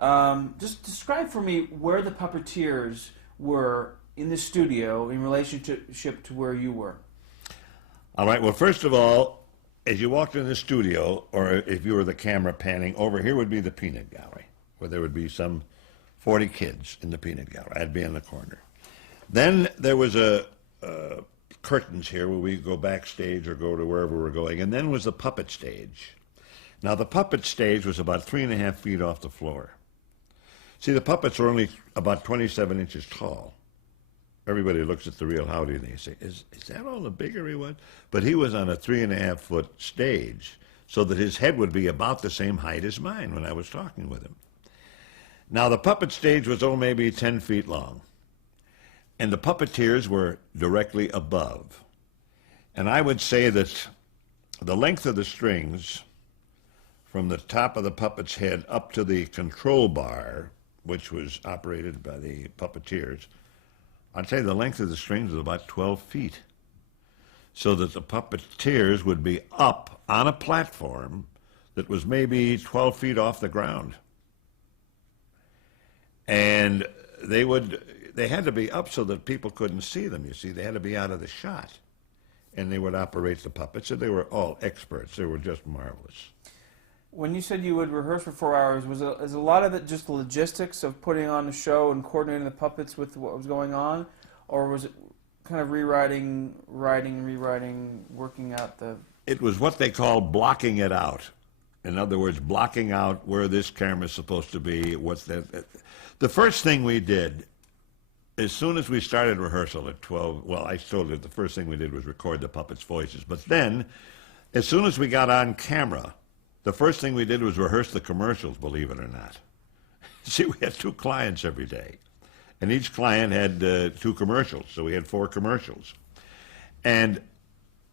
Just describe for me where the puppeteers were in the studio in relationship to where you were. All right, well, first of all, as you walked in the studio, or if you were the camera panning, over here would be the peanut gallery, where there would be some 40 kids in the peanut gallery. I'd be in the corner. Then there was curtains here where we go backstage or go to wherever we're going, and then was the puppet stage. Now, the puppet stage was about 3.5 feet off the floor. See, the puppets are only about 27 inches tall. Everybody looks at the real Howdy and they say, is that all the bigger he was? But he was on a 3.5-foot stage, so that his head would be about the same height as mine when I was talking with him. Now, the puppet stage was, maybe 10 feet long. And the puppeteers were directly above. And I would say that the length of the strings from the top of the puppet's head up to the control bar, which was operated by the puppeteers, I'd say the length of the strings was about 12 feet. So that the puppeteers would be up on a platform that was maybe 12 feet off the ground. And they had to be up so that people couldn't see them, you see. They had to be out of the shot. And they would operate the puppets, and they were all experts. They were just marvelous. When you said you would rehearse for 4 hours, is a lot of it just the logistics of putting on the show and coordinating the puppets with what was going on? Or was it kind of rewriting, working out the... It was what they call blocking it out. In other words, blocking out where this camera's supposed to be. The first thing we did, as soon as we started rehearsal at 12, well, I told you the first thing we did was record the puppets' voices. But then, as soon as we got on camera, the first thing we did was rehearse the commercials, believe it or not. See, we had 2 clients every day. And each client had 2 commercials, so we had 4 commercials. And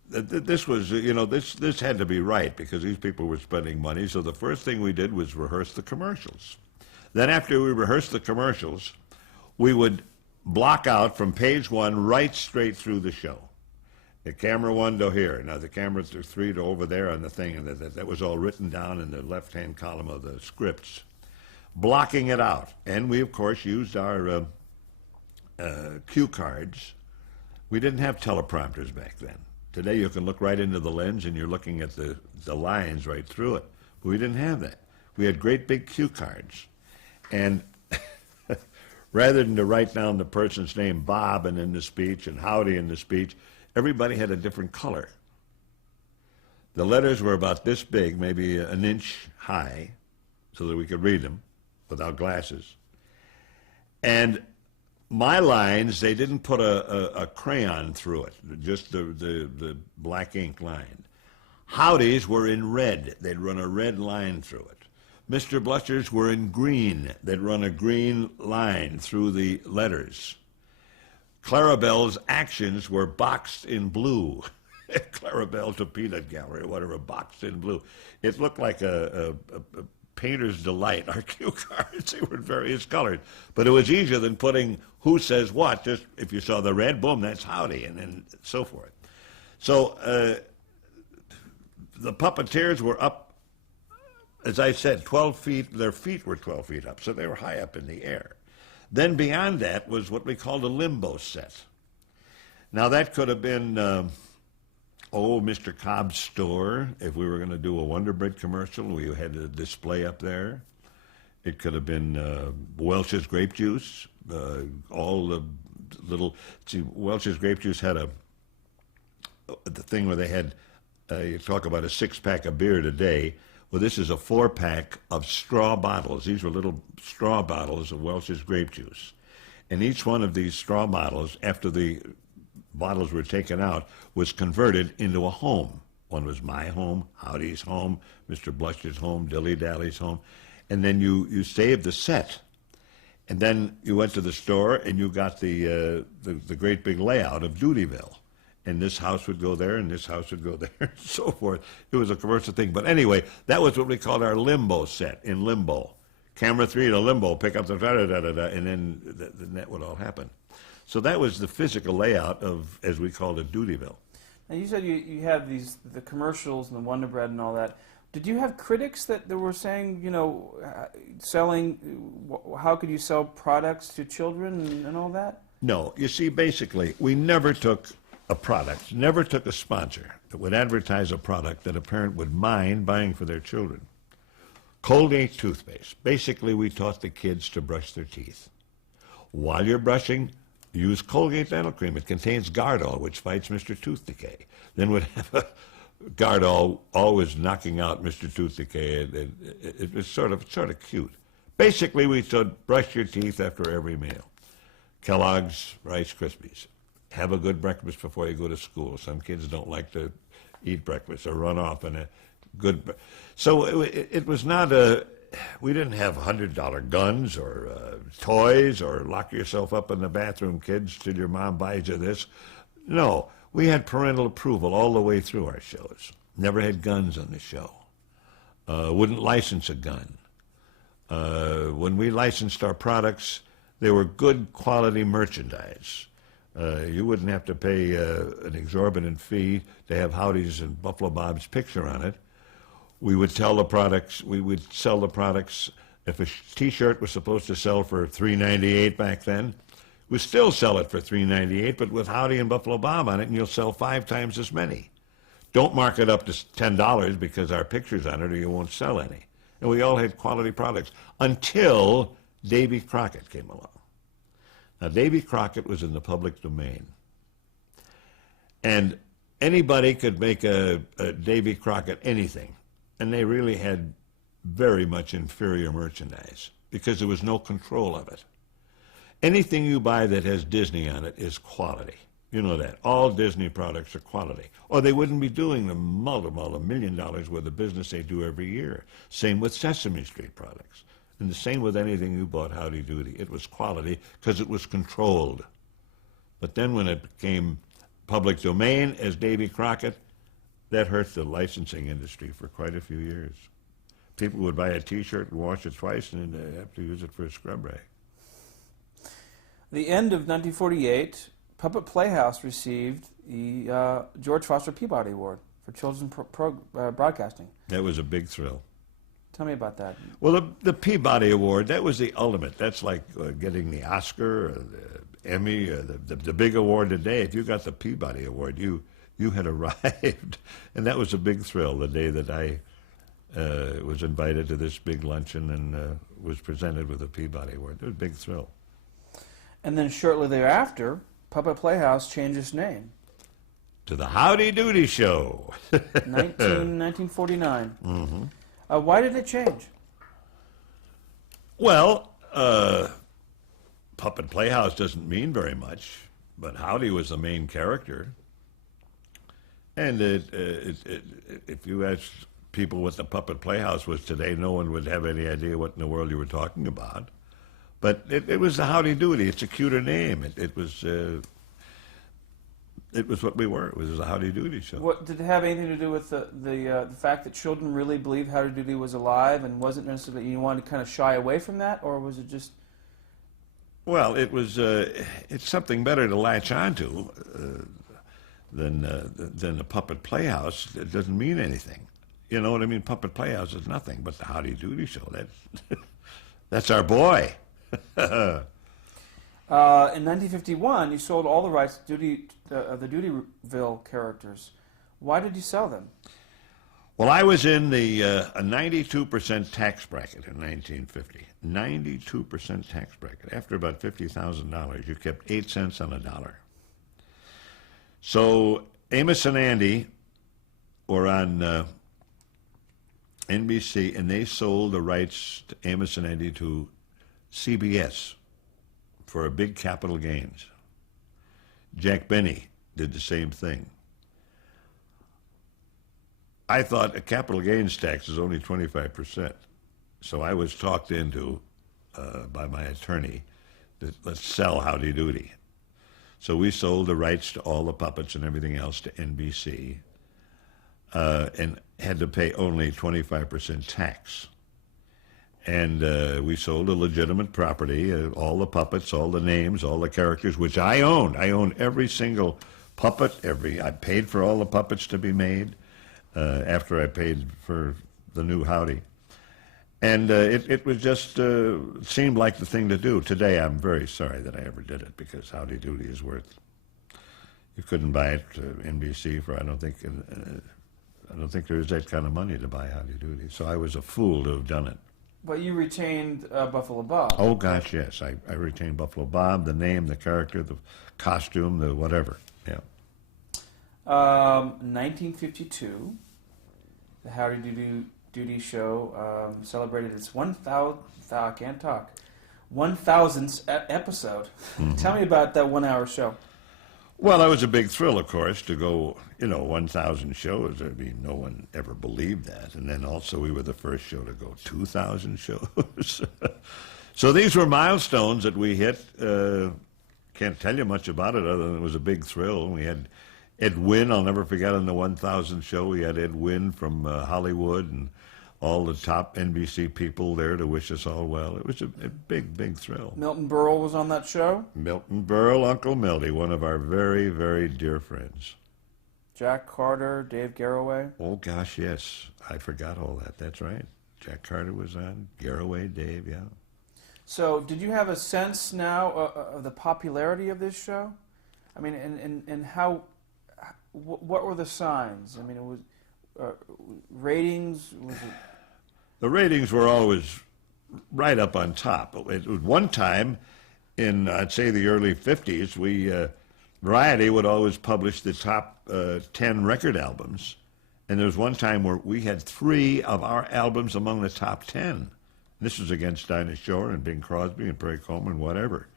this was, this had to be right because these people were spending money. So the first thing we did was rehearse the commercials. Then after we rehearsed the commercials, we would block out from page 1 right straight through the show. The camera 1 to here. Now the camera 3 to over there on the thing, and that was all written down in the left-hand column of the scripts, blocking it out. And we, of course, used our cue cards. We didn't have teleprompters back then. Today you can look right into the lens and you're looking at the lines right through it. But we didn't have that. We had great big cue cards. And rather than to write down the person's name, Bob, and in the speech, and Howdy in the speech, everybody had a different color. The letters were about this big, maybe an inch high, so that we could read them without glasses. And my lines, they didn't put a crayon through it, just the black ink line. Howdy's were in red. They'd run a red line through it. Mr. Bluster's were in green. They'd run a green line through the letters. Clarabelle's actions were boxed in blue. Clarabelle to Peanut Gallery, whatever, boxed in blue. It looked like a painter's delight, our cue cards. They were in various colors. But it was easier than putting who says what. Just if you saw the red, boom, that's Howdy, and then so forth. So the puppeteers were up, as I said, 12 feet. Their feet were 12 feet up, so they were high up in the air. Then beyond that was what we called a limbo set. Now that could have been, Mr. Cobb's store. If we were going to do a Wonder Bread commercial, we had a display up there. It could have been Welch's grape juice. All the little, Welch's grape juice had the thing where they had, you talk about a 6-pack of beer a day. Well, this is a 4-pack of straw bottles. These were little straw bottles of Welch's grape juice. And each one of these straw bottles, after the bottles were taken out, was converted into a home. One was my home, Howdy's home, Mr. Bluster's home, Dilly Dally's home. And then you saved the set. And then you went to the store and you got the great big layout of Doodyville. And this house would go there, and this house would go there, and so forth. It was a commercial thing. But anyway, that was what we called our limbo set, in limbo. Camera 3 to limbo, pick up the da-da-da-da-da, and then that would all happen. So that was the physical layout of, as we called it, Doodyville. Now you said you have the commercials and the Wonder Bread and all that, Did you have critics that were saying, selling, how could you sell products to children and all that? No, you see, basically, we never took a product, never took a sponsor that would advertise a product that a parent would mind buying for their children. Colgate toothpaste. Basically, we taught the kids to brush their teeth. While you're brushing, use Colgate dental cream. It contains Gardol, which fights Mr. Tooth Decay. Then would have a Gardol always knocking out Mr. Tooth Decay. It was sort of cute. Basically, we said brush your teeth after every meal. Kellogg's Rice Krispies. Have a good breakfast before you go to school. Some kids don't like to eat breakfast or run off in a good. So it was not we didn't have $100 guns or toys or lock yourself up in the bathroom, kids, till your mom buys you this. No, we had parental approval all the way through our shows. Never had guns on the show. Wouldn't license a gun. When we licensed our products, they were good quality merchandise. You wouldn't have to pay an exorbitant fee to have Howdy's and Buffalo Bob's picture on it. We would sell the products. If a T-shirt was supposed to sell for $3.98 back then, we still sell it for $3.98, but with Howdy and Buffalo Bob on it, and you'll sell 5 times as many. Don't mark it up to $10 because our picture's on it, or you won't sell any. And we all had quality products until Davy Crockett came along. Now, Davy Crockett was in the public domain, and anybody could make a Davy Crockett anything. And they really had very much inferior merchandise because there was no control of it. Anything you buy that has Disney on it is quality. You know that. All Disney products are quality. Or they wouldn't be doing the multiple $1 million worth of business they do every year. Same with Sesame Street products. And the same with anything you bought Howdy Doody. It was quality because it was controlled. But then when it became public domain as Davy Crockett, that hurt the licensing industry for quite a few years. People would buy a T-shirt and wash it twice and then they'd have to use it for a scrub rag. The end of 1948, Puppet Playhouse received the George Foster Peabody Award for Children's Broadcasting. That was a big thrill. Tell me about that. Well, the Peabody Award, that was the ultimate. That's like getting the Oscar or the Emmy or the big award today. If you got the Peabody Award, you had arrived. And that was a big thrill the day that I was invited to this big luncheon and was presented with the Peabody Award. It was a big thrill. And then shortly thereafter, Puppet Playhouse changed its name. To the Howdy Doody Show. 1949. Mm-hmm. Why did it change? Well, Puppet Playhouse doesn't mean very much, but Howdy was the main character. And if you ask people what the Puppet Playhouse was today, no one would have any idea what in the world you were talking about. But it was the Howdy Doody. It's a cuter name. It was what we were. It was the Howdy Doody Show. What did it have anything to do with the fact that children really believed Howdy Doody was alive, and wasn't necessarily you wanted to kind of shy away from that, or was it just? Well, it was. It's something better to latch onto than the Puppet Playhouse. It doesn't mean anything. You know what I mean? Puppet Playhouse is nothing but the Howdy Doody Show. That's our boy. In 1951, you sold all the rights to the Doodyville characters. Why did you sell them? Well, I was in a 92% tax bracket in 1950. 92% tax bracket. After about $50,000, you kept 8 cents on a dollar. So Amos and Andy were on NBC, and they sold the rights to Amos and Andy to CBS for a big capital gains. Jack Benny did the same thing. I thought a capital gains tax is only 25%. So I was talked into by my attorney that let's sell Howdy Doody. So we sold the rights to all the puppets and everything else to NBC and had to pay only 25% tax. And we sold a legitimate property, all the puppets, all the names, all the characters, which I owned. I owned every single puppet. I paid for all the puppets to be made after I paid for the new Howdy. And it was just seemed like the thing to do. Today, I'm very sorry that I ever did it, because Howdy Doody is worth. You couldn't buy it NBC for. I don't think there is that kind of money to buy Howdy Doody. So I was a fool to have done it. But you retained Buffalo Bob. Oh gosh, yes, I retained Buffalo Bob, the name, the character, the costume, the whatever. Yeah. 1952, the Howdy Doody Show celebrated its 1,000th episode. Mm-hmm. Tell me about that 1 hour show. Well, that was a big thrill, of course, to go, 1,000 shows. I mean, no one ever believed that. And then also we were the first show to go 2,000 shows. So these were milestones that we hit. Can't tell you much about it other than it was a big thrill. We had Ed Wynn, I'll never forget, on the 1,000 show. We had Ed Wynn from Hollywood and all the top NBC people there to wish us all well. It was a big, big thrill. Milton Berle was on that show? Milton Berle, Uncle Milty, one of our very, very dear friends. Jack Carter, Dave Garroway? Oh, gosh, yes. I forgot all that. That's right. Jack Carter was on. Garroway, Dave, yeah. So did you have a sense now of the popularity of this show? I mean, and how, what were the signs? I mean, it was ratings, was it? The ratings were always right up on top. At one time, in I'd say the early 50s, Variety would always publish the top 10 record albums, and there was one time where we had 3 of our albums among the top 10. This was against Dinah Shore and Bing Crosby and Perry Como and whatever.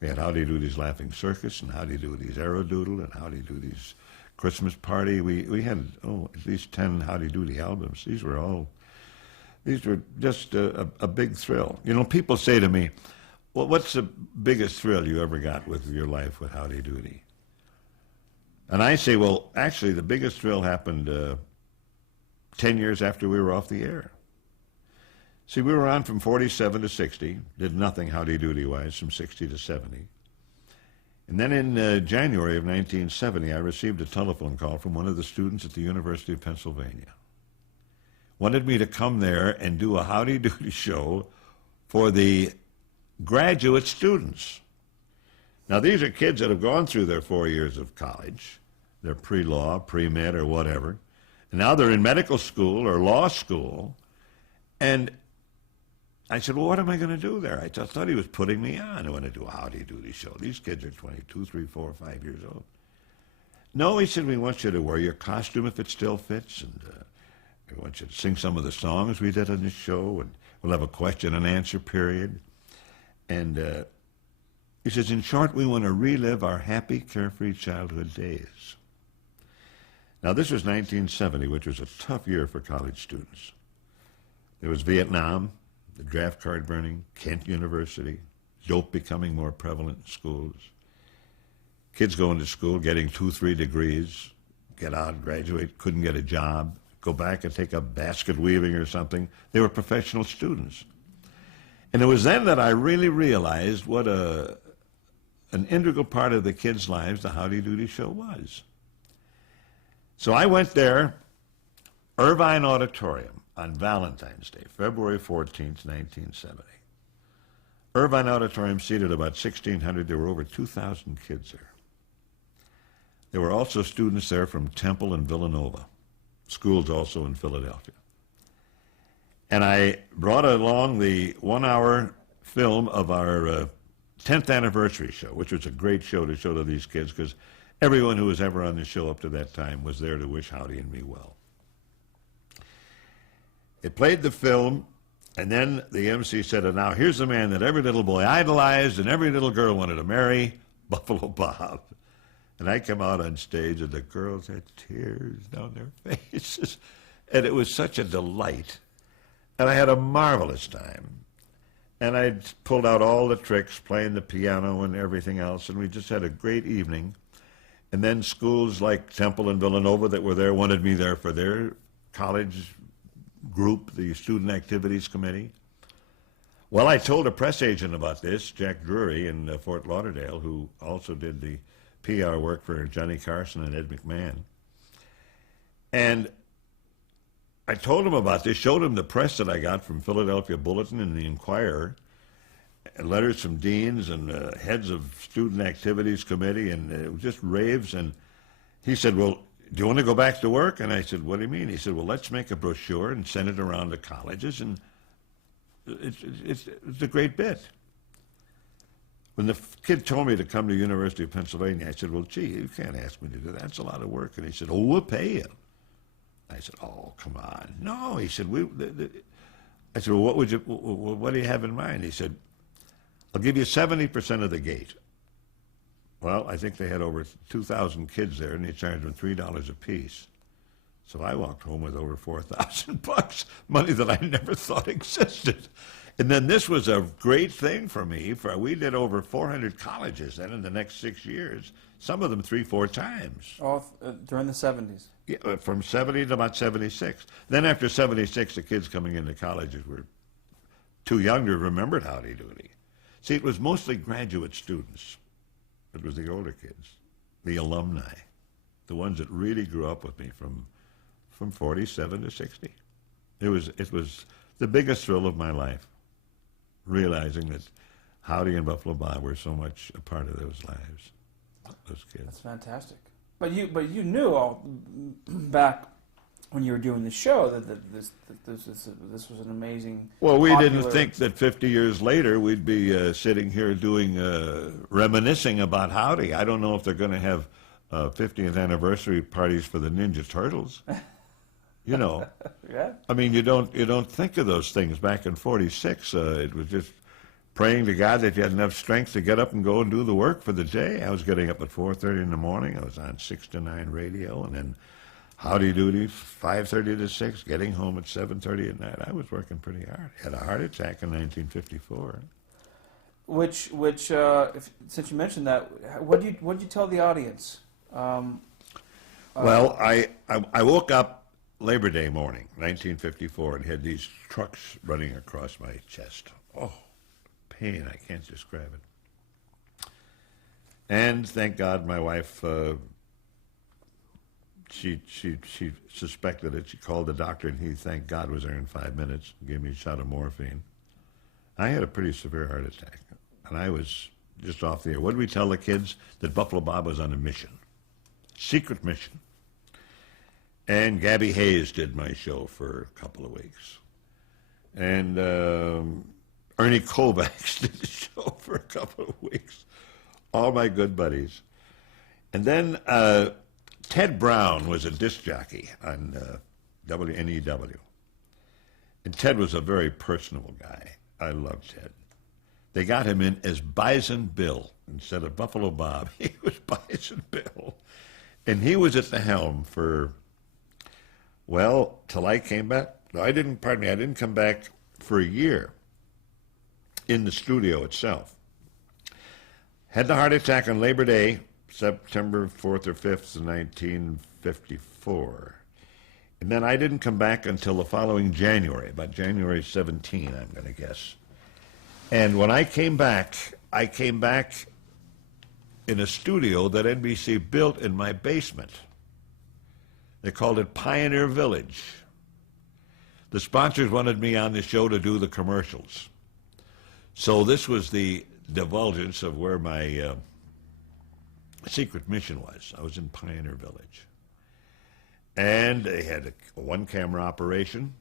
We had Howdy Doody's Laughing Circus and Howdy Doody's Aerodoodle and Howdy Doody's Christmas Party. We had at least 10 Howdy Doody albums. These were just a big thrill. People say to me, well, what's the biggest thrill you ever got with your life with Howdy Doody? And I say, well, actually, the biggest thrill happened 10 years after we were off the air. See, we were on from 47 to 60, did nothing Howdy Doody-wise from 60 to 70. And then in January of 1970, I received a telephone call from one of the students at the University of Pennsylvania. Wanted me to come there and do a Howdy Doody show for the graduate students. Now, these are kids that have gone through their 4 years of college. They're pre-law, pre-med, or whatever. And now they're in medical school or law school. And I said, well, what am I going to do there? I just thought he was putting me on. I want to do a Howdy Doody show. These kids are 22, 3, 4, 5 years old. No, he said, we want you to wear your costume if it still fits, and we want you to sing some of the songs we did on this show, and we'll have a question and answer period. And he says, in short, we want to relive our happy, carefree childhood days. Now, this was 1970, which was a tough year for college students. There was Vietnam, the draft card burning, Kent University, dope becoming more prevalent in schools, kids going to school, getting 2, 3 degrees, get out, graduate, couldn't get a job, go back and take up basket weaving or something. They were professional students. And it was then that I really realized what an integral part of the kids' lives the Howdy Doody Show was. So I went there, Irvine Auditorium, on Valentine's Day, February 14th, 1970. Irvine Auditorium seated about 1,600. There were over 2,000 kids there. There were also students there from Temple and Villanova, schools also in Philadelphia. And I brought along the 1 hour film of our 10th anniversary show, which was a great show to show to these kids because everyone who was ever on the show up to that time was there to wish Howdy and me well. It played the film, and then the MC said, and now here's the man that every little boy idolized and every little girl wanted to marry, Buffalo Bob. And I come out on stage, and the girls had tears down their faces. And it was such a delight. And I had a marvelous time. And I pulled out all the tricks, playing the piano and everything else, and we just had a great evening. And then schools like Temple and Villanova that were there wanted me there for their college group, the Student Activities Committee. Well, I told a press agent about this, Jack Drury in Fort Lauderdale, who also did the PR work for Johnny Carson and Ed McMahon. And I told him about this, showed him the press that I got from Philadelphia Bulletin and the Inquirer, and letters from deans and heads of student activities committee, and it was just raves. And he said, well, do you want to go back to work? And I said, what do you mean? He said, well, let's make a brochure and send it around to colleges, and it's a great bit. When the kid told me to come to University of Pennsylvania, I said, well, gee, you can't ask me to do that. That's a lot of work. And he said, oh, we'll pay you. I said, oh, come on. No, he said, I said, well, what do you have in mind? He said, I'll give you 70% of the gate. Well, I think they had over 2,000 kids there, and they charged them $3 a piece. So I walked home with over $4,000, money that I never thought existed. And then this was a great thing for me. We did over 400 colleges then in the next 6 years, some of them 3-4 times. All during the 70s. Yeah, from 70 to about 76. Then after 76, the kids coming into colleges were too young to remember Howdy Doody. See, it was mostly graduate students. It was the older kids, the alumni, the ones that really grew up with me from 47 to 60. It was the biggest thrill of my life, realizing that Howdy and Buffalo Bob were so much a part of those lives, those kids. That's fantastic. But you knew all back when you were doing the show that this was an amazing. Well, we didn't think that 50 years later we'd be sitting here doing reminiscing about Howdy. I don't know if they're going to have 50th anniversary parties for the Ninja Turtles. You know, yeah. I mean, you don't think of those things. Back in '46, it was just praying to God that you had enough strength to get up and go and do the work for the day. I was getting up at 4:30 in the morning. I was on 6 to 9 radio, and then Howdy Doody 5:30 to 6. Getting home at 7:30 at night. I was working pretty hard. Had a heart attack in 1954. Which since you mentioned that, what did you tell the audience? Well, I woke up Labor Day morning, 1954, and had these trucks running across my chest. Oh, pain, I can't describe it. And thank God my wife, she suspected it. She called the doctor, and he, thank God, was there in 5 minutes, gave me a shot of morphine. I had a pretty severe heart attack, and I was just off the air. What did we tell the kids? That Buffalo Bob was on a mission, secret mission. And Gabby Hayes did my show for a couple of weeks. And Ernie Kovacs did the show for a couple of weeks. All my good buddies. And then Ted Brown was a disc jockey on WNEW. And Ted was a very personable guy. I loved Ted. They got him in as Bison Bill instead of Buffalo Bob. He was Bison Bill. And he was at the helm for, well, till I came back. No, I didn't come back for a year in the studio itself. Had the heart attack on Labor Day, September 4th or 5th of 1954. And then I didn't come back until the following January, about January 17, I'm going to guess. And when I came back in a studio that NBC built in my basement. They called it Pioneer Village. The sponsors wanted me on the show to do the commercials. So this was the divulgence of where my secret mission was. I was in Pioneer Village. And they had a one-camera operation,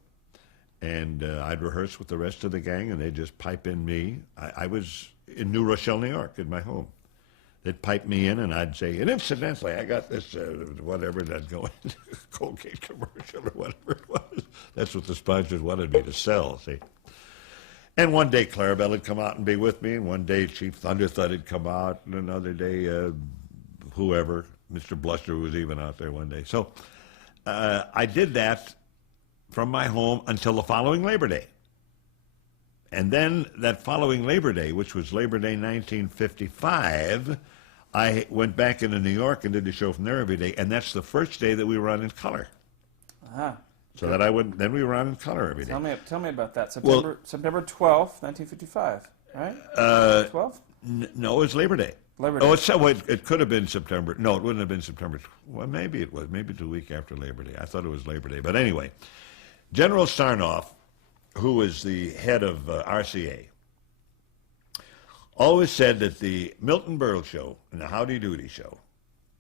and I'd rehearse with the rest of the gang, and they'd just pipe in me. I was in New Rochelle, New York, in my home. They'd pipe me in, and I'd say, and incidentally, I got this, whatever, that'd go into a Colgate commercial or whatever it was. That's what the sponsors wanted me to sell, see. And one day Clarabelle would come out and be with me, and one day Chief Thunderthud would come out, and another day whoever, Mr. Bluster was even out there one day. So I did that from my home until the following Labor Day. And then that following Labor Day, which was Labor Day 1955, I went back into New York and did the show from there every day, and that's the first day that we were on in color. Uh-huh. So that I went, then we were on in color every day. Tell me about that. September 12th, 1955, right? 12th? No, it was Labor Day. Labor Day. Oh, it could have been September. No, it wouldn't have been September. Well, maybe it was. Maybe it's a week after Labor Day. I thought it was Labor Day. But anyway, General Sarnoff, who was the head of RCA, always said that the Milton Berle Show and the Howdy Doody Show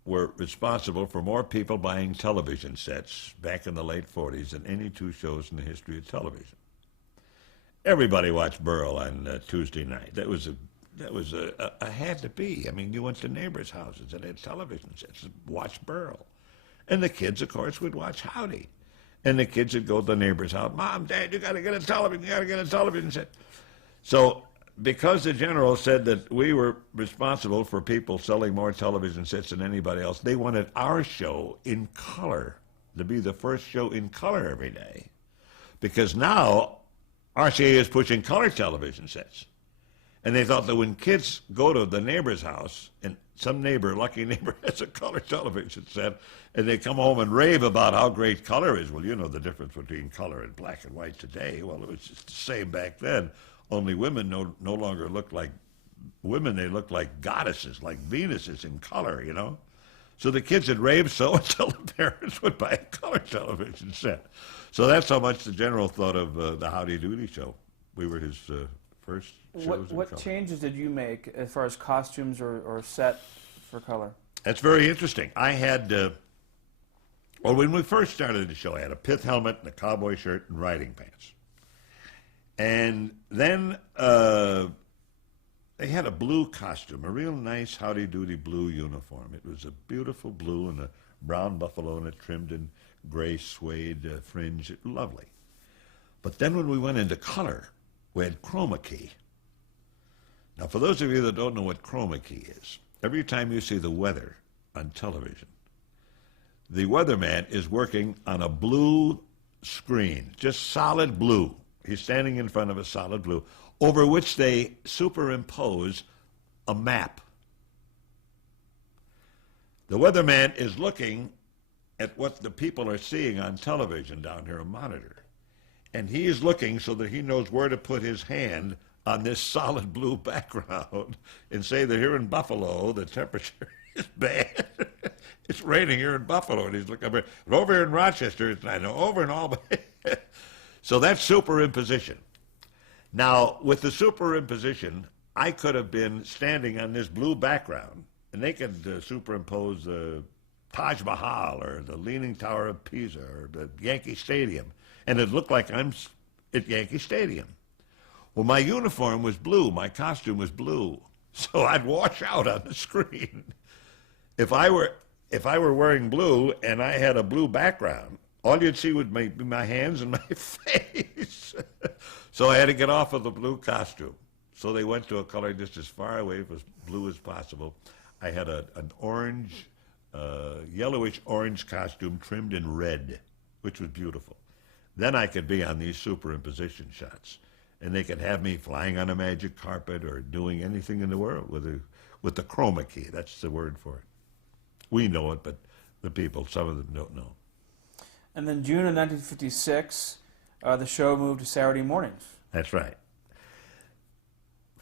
were responsible for more people buying television sets back in the late 40s than any two shows in the history of television. Everybody watched Berle on Tuesday night. That was a had to be. I mean, you went to neighbors' houses and had television sets and watched Berle. And the kids, of course, would watch Howdy. And the kids would go to the neighbor's house, Mom, Dad, you got to get a television, you got to get a television set. So because the general said that we were responsible for people selling more television sets than anybody else, they wanted our show in color to be the first show in color every day. Because now RCA is pushing color television sets. And they thought that when kids go to the neighbor's house, and some neighbor, lucky neighbor, has a color television set, and they come home and rave about how great color is. Well, you know the difference between color and black and white today. Well, it was just the same back then. Only women no longer look like women. They look like goddesses, like Venuses in color, you know. So the kids would rave so until the parents would buy a color television set. So that's how much the general thought of the Howdy Doody Show. We were his first shows. What changes did you make as far as costumes or set for color? That's very interesting. I had, well, when we first started the show, I had a pith helmet and a cowboy shirt and riding pants. And then they had a blue costume, a real nice Howdy Doody blue uniform. It was a beautiful blue and a brown buffalo and it trimmed in gray suede fringe. Lovely. But then when we went into color, we had chroma key. Now, for those of you that don't know what chroma key is, every time you see the weather on television, the weatherman is working on a blue screen, just solid blue. He's standing in front of a solid blue, over which they superimpose a map. The weatherman is looking at what the people are seeing on television down here, a monitor. And he is looking so that he knows where to put his hand on this solid blue background and say that here in Buffalo, the temperature is bad. It's raining here in Buffalo. And he's looking over, and over here in Rochester, it's not, over in Albany. So that's superimposition. Now, with the superimposition, I could have been standing on this blue background, and they could superimpose the Taj Mahal or the Leaning Tower of Pisa or the Yankee Stadium, and it looked like I'm at Yankee Stadium. Well, my uniform was blue. My costume was blue. So I'd wash out on the screen. If I were wearing blue and I had a blue background, all you'd see would be my hands and my face. So I had to get off of the blue costume. So they went to a color just as far away from blue as possible. I had an orange, yellowish orange costume trimmed in red, which was beautiful. Then I could be on these superimposition shots. And they could have me flying on a magic carpet or doing anything in the world with the chroma key. That's the word for it. We know it, but the people, some of them don't know. And then June of 1956, the show moved to Saturday mornings. That's right.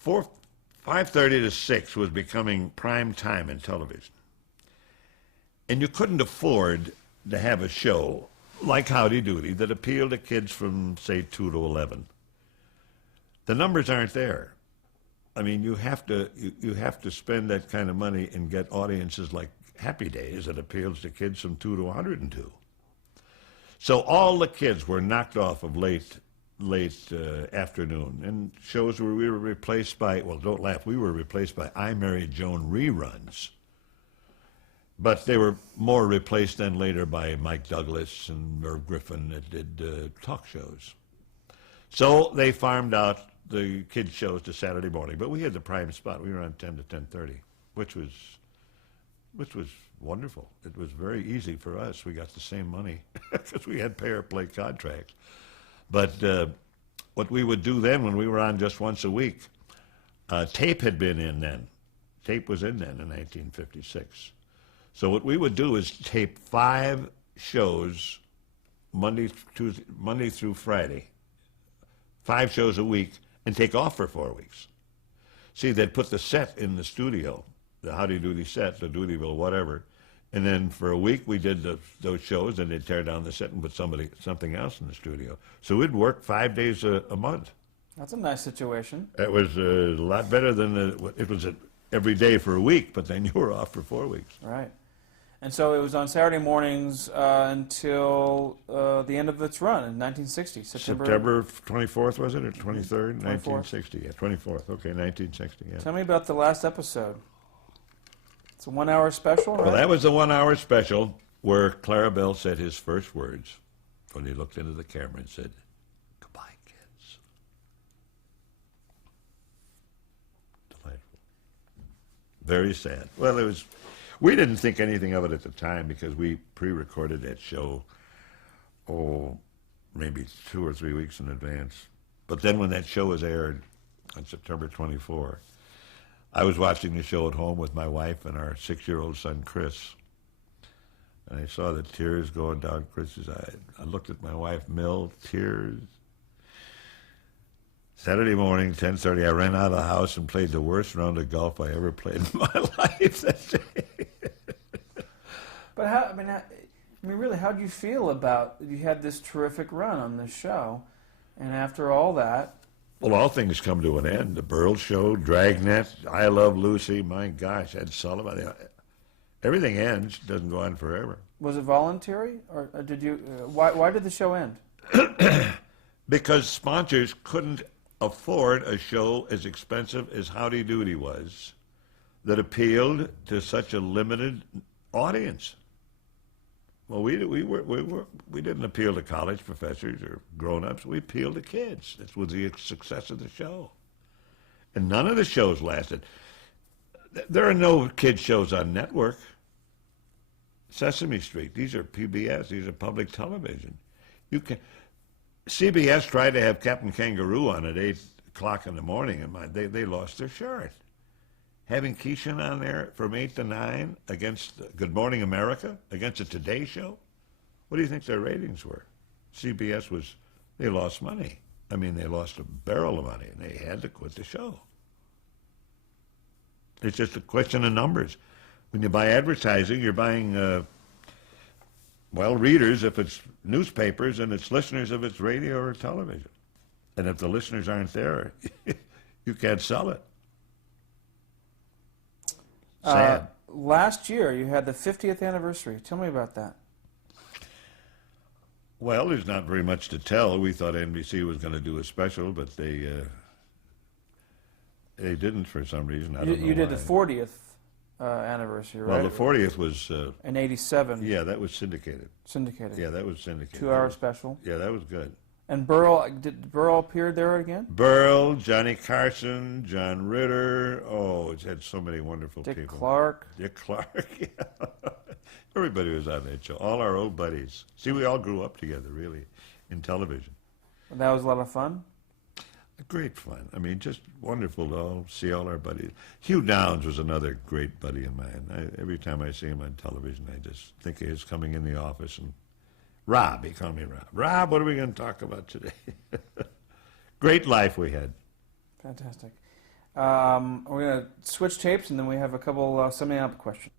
5:30 to 6 was becoming prime time in television. And you couldn't afford to have a show like Howdy Doody that appealed to kids from, say, 2 to 11. The numbers aren't there. I mean, you have to spend that kind of money and get audiences like Happy Days that appeals to kids from 2 to 102. So all the kids were knocked off of late afternoon, and shows where we were replaced by, well, don't laugh, we were replaced by I Married Joan reruns. But they were more replaced then later by Mike Douglas and Merv Griffin that did talk shows. So they farmed out the kids' shows to Saturday morning, but we had the prime spot. We were on 10 to 10:30, which was wonderful. It was very easy for us. We got the same money because we had pay-or-play contracts. But what we would do then when we were on just once a week, tape had been in then. Tape was in then in 1956. So what we would do is tape 5 shows Monday through Friday, 5 shows a week, and take off for 4 weeks. See, they'd put the set in the studio, the Howdy Doody set, the Doodyville, whatever, And then for a week we did those shows, and they'd tear down the set and put something else in the studio. So we'd work 5 days a month. That's a nice situation. It was a lot better than it was every day for a week, but then you were off for 4 weeks. Right. And so it was on Saturday mornings until the end of its run in 1960. September 24th, was it, or 23rd? 1960, yeah, 24th. Okay, 1960, yeah. Tell me about the last episode. It's a 1 hour special, right? Well, that was the 1 hour special where Clarabelle said his first words when he looked into the camera and said, "Goodbye, kids." Delightful. Very sad. Well, we didn't think anything of it at the time because we pre-recorded that show, maybe 2 or 3 weeks in advance. But then when that show was aired on September 24, I was watching the show at home with my wife and our 6-year-old son, Chris. And I saw the tears going down Chris's eyes. I looked at my wife, Mill, tears. Saturday morning, 10:30, I ran out of the house and played the worst round of golf I ever played in my life that day. But really, how do you feel about, you had this terrific run on this show, and after all that... Well, all things come to an end. The Burl Show, Dragnet, I Love Lucy, my gosh, Ed Sullivan. Everything ends, doesn't go on forever. Was it voluntary, or did you? Why did the show end? Because sponsors couldn't afford a show as expensive as Howdy Doody was, that appealed to such a limited audience. Well, we didn't appeal to college professors or grown-ups. We appealed to kids. That was the success of the show. And none of the shows lasted. There are no kid shows on network. Sesame Street, these are PBS, these are public television. CBS tried to have Captain Kangaroo on at 8 o'clock in the morning, and they lost their shirt. Having Keishan on there from 8 to 9 against Good Morning America, against the Today Show, what do you think their ratings were? CBS they lost money. I mean, they lost a barrel of money, and they had to quit the show. It's just a question of numbers. When you buy advertising, you're buying, readers if it's newspapers, and it's listeners if it's radio or television. And if the listeners aren't there, you can't sell it. Sad. Last year, you had the 50th anniversary. Tell me about that. Well, there's not very much to tell. We thought NBC was going to do a special, but they didn't for some reason. I don't know You did why. the 40th anniversary, right? Well, the 40th was... in 87. Yeah, that was syndicated. Syndicated. Yeah, that was syndicated. 2 hour special. Yeah, that was good. And did Burl appear there again? Burl, Johnny Carson, John Ritter. Oh, it's had so many wonderful people. Dick Clark, yeah. Everybody was on that show. All our old buddies. See, we all grew up together, really, in television. And that was a lot of fun? Great fun. I mean, just wonderful to see all our buddies. Hugh Downs was another great buddy of mine. Every time I see him on television, I just think of his coming in the office and Rob, he called me Rob. Rob, what are we going to talk about today? Great life we had. Fantastic. We're going to switch tapes, and then we have a couple summing up questions.